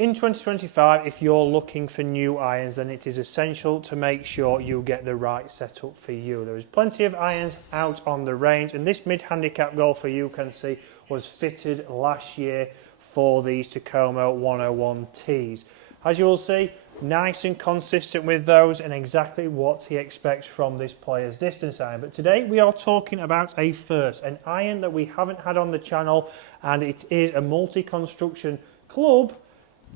In 2025, if you're looking for new irons, then it is essential to make sure you get the right setup for you. There is plenty of irons out on the range, and this mid-handicap golfer you can see was fitted last year for these Tacomo 101Ts. As you will see, nice and consistent with those and exactly what he expects from this player's distance iron. But today we are talking about a first, an iron that we haven't had on the channel, and it is a multi-construction club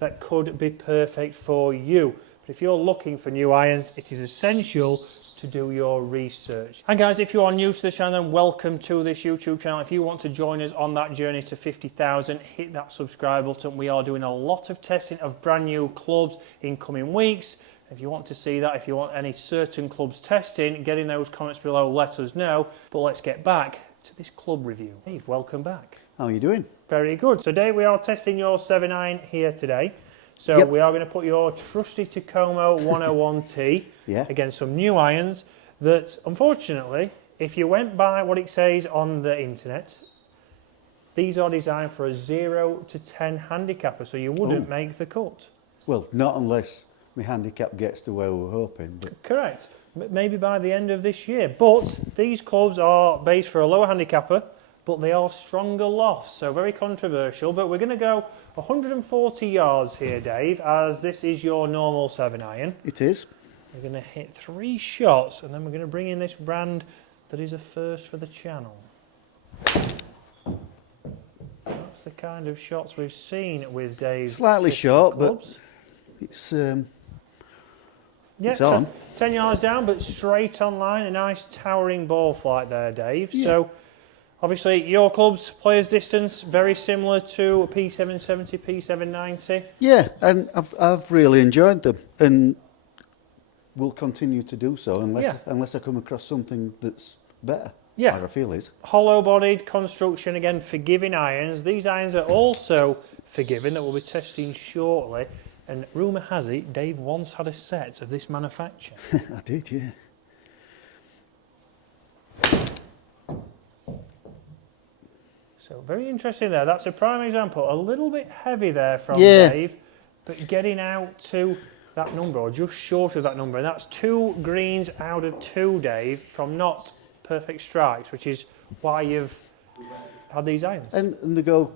that could be perfect for you. But if you're looking for new irons, it is essential to do your research. And guys, if you are new to the channel, then welcome to this YouTube channel. If you want to join us on that journey to 50,000, hit that subscribe button. We are doing a lot of testing of brand new clubs in coming weeks. If you want to see that, if you want any certain clubs testing, get in those comments below, let us know. But let's get back to this club review. Dave, welcome back. How are you doing? Very good. So Dave, we are testing your 7-iron here today. So we are going to put your trusty Tacomo 101T against some new irons that, unfortunately, if you went by what it says on the internet, these are designed for a 0 to 10 handicapper, so you wouldn't make the cut. Well, not unless my handicap gets to where we're hoping. But correct. Maybe by the end of this year. But these clubs are based for a lower handicapper, but they are stronger lofts, so very controversial. But we're going to go 140 yards here, Dave, as this is your normal 7-iron. It is. We're going to hit 3 shots, and then we're going to bring in this brand that is a first for the channel. That's the kind of shots we've seen with Dave's slightly short, clubs. But it's it's on. 10 yards down, but straight on line. A nice towering ball flight there, Dave. Yeah. So, obviously, your club's player's distance very similar to a P770, P790. Yeah, and I've really enjoyed them, and will continue to do so unless I come across something that's better. Yeah, I feel is hollow-bodied construction, again, forgiving irons. These irons are also forgiving that we'll be testing shortly. And rumour has it, Dave once had a set of this manufacture. I did, yeah. So very interesting there. That's a prime example. A little bit heavy there from Dave, but getting out to that number, or just short of that number. And that's 2 greens out of 2, Dave, from not perfect strikes, which is why you've had these irons. And they go,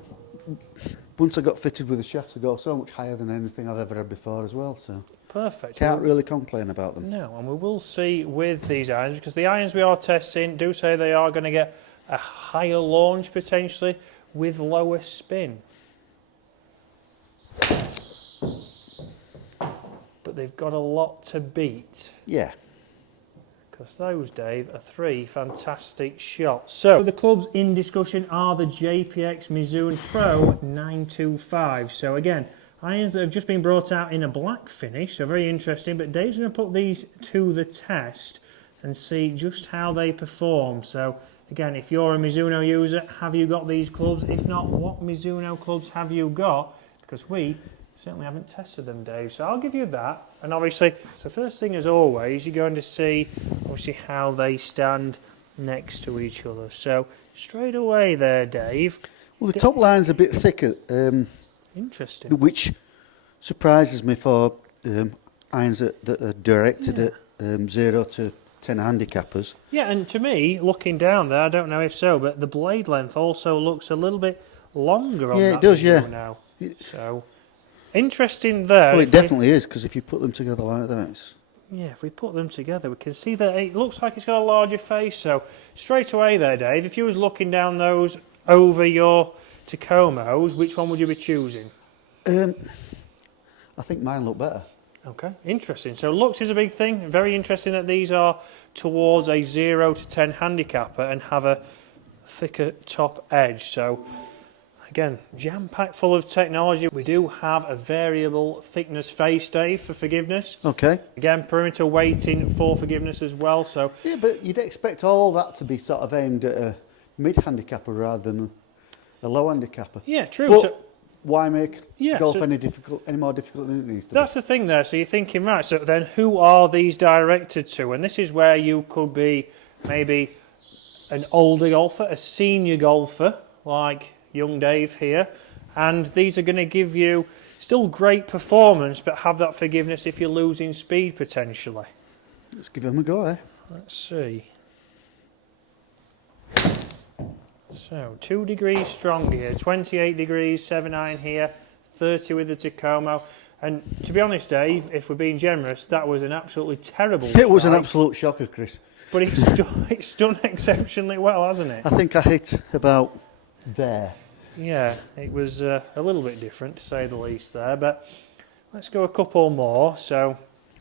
once I got fitted with the shafts, they go so much higher than anything I've ever had before as well. So perfect. Can't really complain about them. No, and we will see with these irons, because the irons we are testing do say they are going to get a higher launch potentially with lower spin. But they've got a lot to beat. Yeah. Because those, Dave, are 3 fantastic shots. So the clubs in discussion are the JPX Mizuno Pro 925. So again, irons that have just been brought out in a black finish, so very interesting. But Dave's going to put these to the test and see just how they perform. So again, if you're a Mizuno user, have you got these clubs? If not, what Mizuno clubs have you got? Because we certainly haven't tested them, Dave. So I'll give you that. And obviously, so first thing as always, you're going to see obviously how they stand next to each other. So straight away there, Dave. Well, the top line's a bit thicker. Interesting. Which surprises me for irons that are directed at 0 to 10 handicappers. Yeah, and to me, looking down there, I don't know if so, but the blade length also looks a little bit longer on that. Yeah, it does, now. So interesting there. Well, it definitely is, because if you put them together like that, it's... Yeah, if we put them together, we can see that it looks like it's got a larger face. So straight away there, Dave, if you was looking down those over your Tacomos, which one would you be choosing? I think mine look better. Okay, interesting. So looks is a big thing. Very interesting that these are towards a 0 to 10 handicapper and have a thicker top edge. So again, jam-packed full of technology. We do have a variable thickness face, Dave, for forgiveness. Okay. Again, perimeter weighting for forgiveness as well. So yeah, but you'd expect all that to be sort of aimed at a mid-handicapper rather than a low-handicapper. Yeah, true. But so, why make golf any more difficult than it needs to be? That's the thing there. So you're thinking, right, so then who are these directed to? And this is where you could be maybe an older golfer, a senior golfer, like young Dave here, and these are going to give you Still great performance, but have that forgiveness if you're losing speed potentially. Let's give them a go, eh? Let's see. So 2 degrees strong here, 28 degrees 7 iron here, 30 with the Tacomo. And to be honest, Dave, if we're being generous, that was an absolutely terrible It was an strike, absolute shocker, Chris. but it's done exceptionally well, hasn't it? I think I hit about there. Yeah, it was a little bit different to say the least there, but let's go a couple more. So,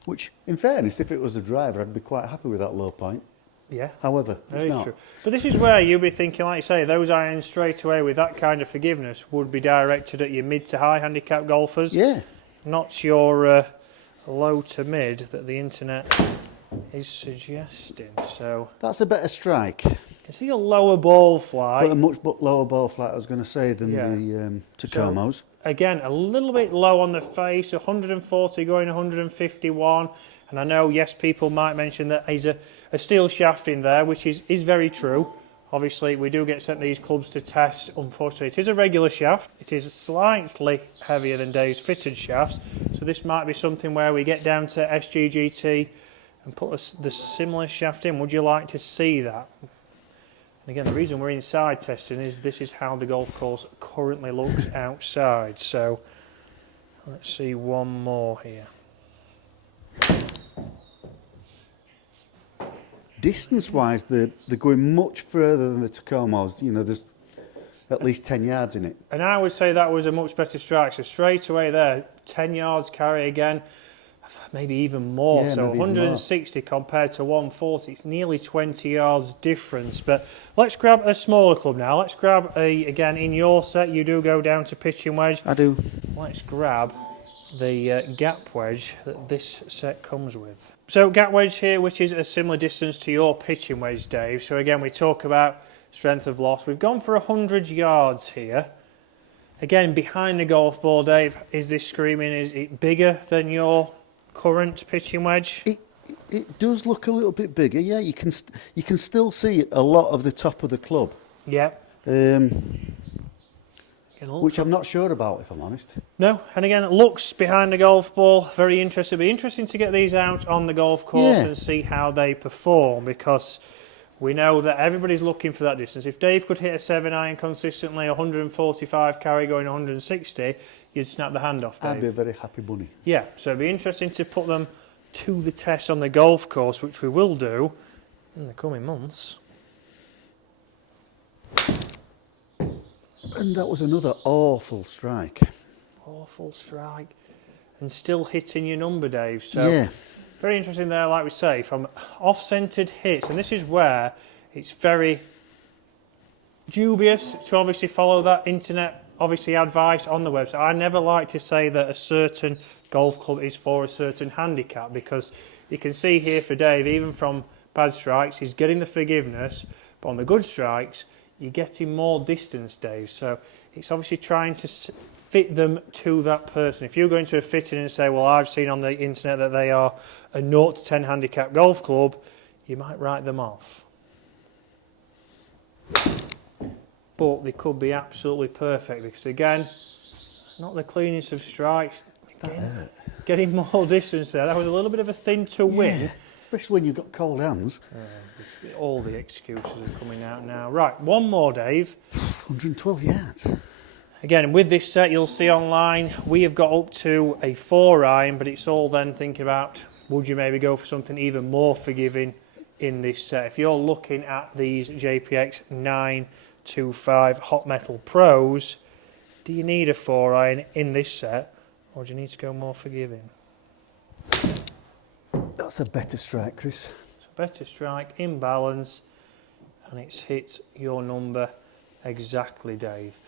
Which, in fairness, if it was a driver, I'd be quite happy with that low point. yeah, However, it's very not. true. But this is where you'll be thinking, like you say, those irons straight away with that kind of forgiveness would be directed at your mid to high handicap golfers, Yeah. not your low to mid that the internet is suggesting. So, That's a better strike, you can see a lower ball fly. but a much lower ball flight, I was going to say, than Yeah. the Tacomos. Again, a little bit low on the face, 140 going 151. And I know, yes, people might mention that he's a steel shaft in there, which is very true. Obviously, we do get sent these clubs to test. Unfortunately, it is a regular shaft. It is slightly heavier than Dave's fitted shafts. So this might be something where we get down to SGGT and put the similar shaft in. Would you like to see that? And again, the reason we're inside testing is this is how the golf course currently looks outside. So let's see one more here. Distance-wise, they're going much further than the Tacomos. You know, there's at least 10 yards in it. And I would say that was a much better strike. So straight away there, 10 yards carry again, maybe even more. Yeah, so maybe even 160 compared to 140. It's nearly 20 yards difference. But let's grab a smaller club now. Let's grab again, in your set, you do go down to pitching wedge. I do. Let's grab the gap wedge that this set comes with. So gap wedge here, which is a similar distance to your pitching wedge, Dave. So again, we talk about strength of loss. We've gone for 100 yards here. Again, behind the golf ball, Dave, is this screaming? Is it bigger than your current pitching wedge? It does look a little bit bigger. Yeah, you can still see a lot of the top of the club. Yeah. Which I'm not sure about, if I'm honest. No, and again, it looks behind the golf ball. Very interesting. It'll be interesting to get these out on the golf course and see how they perform, because we know that everybody's looking for that distance. If Dave could hit a 7 iron consistently, 145 carry going 160, you'd snap the hand off, Dave. I'd be a very happy bunny. Yeah, so it'd be interesting to put them to the test on the golf course, which we will do in the coming months. And that was another awful strike. Awful strike. And still hitting your number, Dave. So Yeah. very interesting there, like we say, from off-centred hits. And this is where it's very dubious to obviously follow that internet, obviously, advice on the website. I never like to say that a certain golf club is for a certain handicap, because you can see here for Dave, even from bad strikes, he's getting the forgiveness, but on the good strikes, you're getting more distance, Dave. So it's obviously trying to fit them to that person. If you go into a fitting and say, well, I've seen on the internet that they are a 0 to 10 handicap golf club, you might write them off. But they could be absolutely perfect, because again, not the cleanest of strikes. Getting more distance there. That was a little bit of a thin to win. Yeah, especially when you've got cold hands. All the excuses are coming out now. Right, one more, Dave. 112 yards. Again, with this set, you'll see online, we have got up to a 4 iron, but it's all then thinking about, would you maybe go for something even more forgiving in this set? If you're looking at these JPX925 Hot Metal Pros, do you need a 4 iron in this set, or do you need to go more forgiving? That's a better strike, Chris. Better strike, in balance, and it's hit your number exactly, Dave.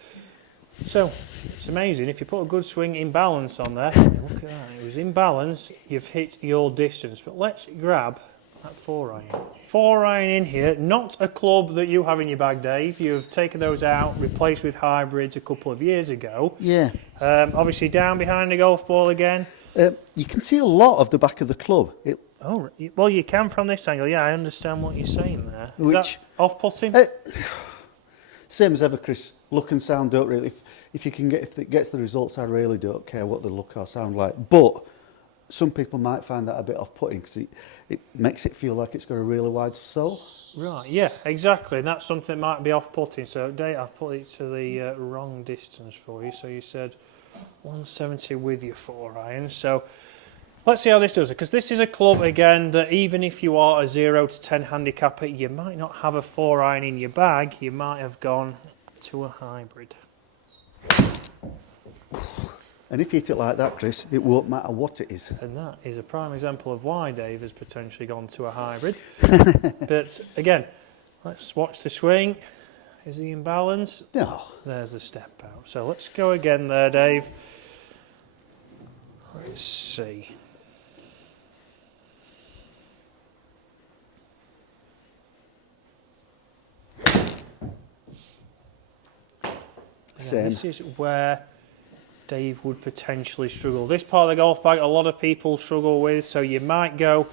So it's amazing. If you put a good swing in balance on there, look at that, it was in balance, you've hit your distance. But let's grab that 4 iron. 4 iron in here, not a club that you have in your bag, Dave. You've taken those out, replaced with hybrids a couple of years ago. Yeah. Obviously down behind the golf ball again. You can see a lot of the back of the club. Oh, well, you can from this angle. Yeah, I understand what you're saying there. Is that off-putting? same as ever, Chris. Look and sound don't really. If you can get, if it gets the results, I really don't care what they look or sound like. But some people might find that a bit off-putting because it makes it feel like it's got a really wide sole. Right, yeah, exactly. And that's something that might be off-putting. So, Dave, I've put it to the wrong distance for you. So you said 170 with your 4-iron. So let's see how this does it. Because this is a club, again, that even if you are a 0 to 10 handicapper, you might not have a 4-iron in your bag. You might have gone to a hybrid. And if you hit it like that, Chris, it won't matter what it is. And that is a prime example of why Dave has potentially gone to a hybrid. But again, let's watch the swing. Is he in balance? No. There's the step out. So let's go again there, Dave. Let's see. Same. This is where Dave would potentially struggle. This part of the golf bag, a lot of people struggle with, so you might go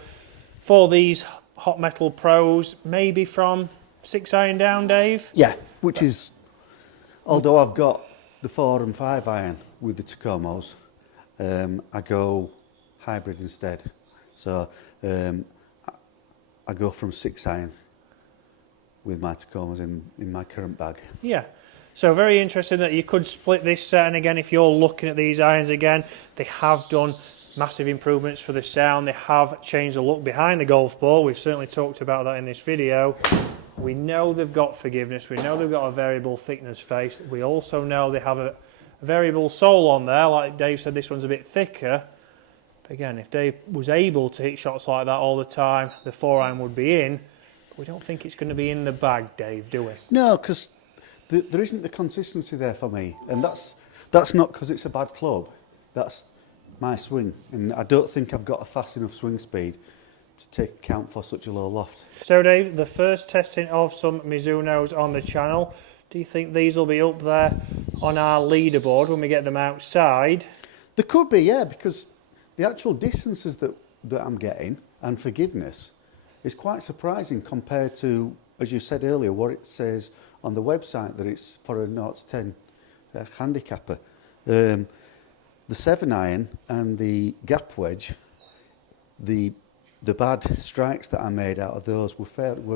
for these hot metal pros, maybe from 6-iron down, Dave? Yeah, which is, although I've got the 4 and 5-iron with the Tacomos, I go hybrid instead. So I go from 6-iron with my Tacomos in my current bag. Yeah. So very interesting that you could split this set, and again, if you're looking at these irons again, they have done massive improvements for the sound. They have changed the look behind the golf ball. We've certainly talked about that in this video. We know they've got forgiveness. We know they've got a variable thickness face. We also know they have a variable sole on there. Like Dave said, this one's a bit thicker. But again, if Dave was able to hit shots like that all the time, the 4-iron would be in. But we don't think it's going to be in the bag, Dave, do we? No, because there isn't the consistency there for me, and that's not because it's a bad club. That's my swing, and I don't think I've got a fast enough swing speed to take account for such a low loft. So Dave, the first testing of some Mizunos on the channel, do you think these will be up there on our leaderboard when we get them outside? There could be, yeah, because the actual distances that I'm getting and forgiveness is quite surprising compared to, as you said earlier, what it says on the website that it's for a 0 to 10 handicapper. The 7-iron and the gap wedge, the bad strikes that I made out of those were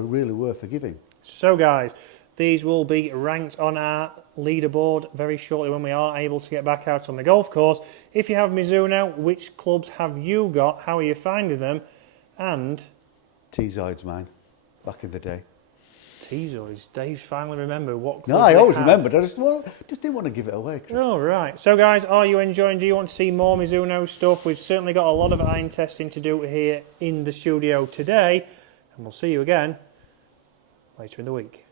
really forgiving. So guys, these will be ranked on our leaderboard very shortly when we are able to get back out on the golf course. If you have Mizuno, which clubs have you got? How are you finding them? And T-Zoid's mine, back in the day. T-Zoids. Dave's finally remembered what clubs No, I always had. remembered. I just didn't want to give it away, Chris. All right. So, guys, are you enjoying? Do you want to see more Mizuno stuff? We've certainly got a lot of iron testing to do here in the studio today. And we'll see you again later in the week.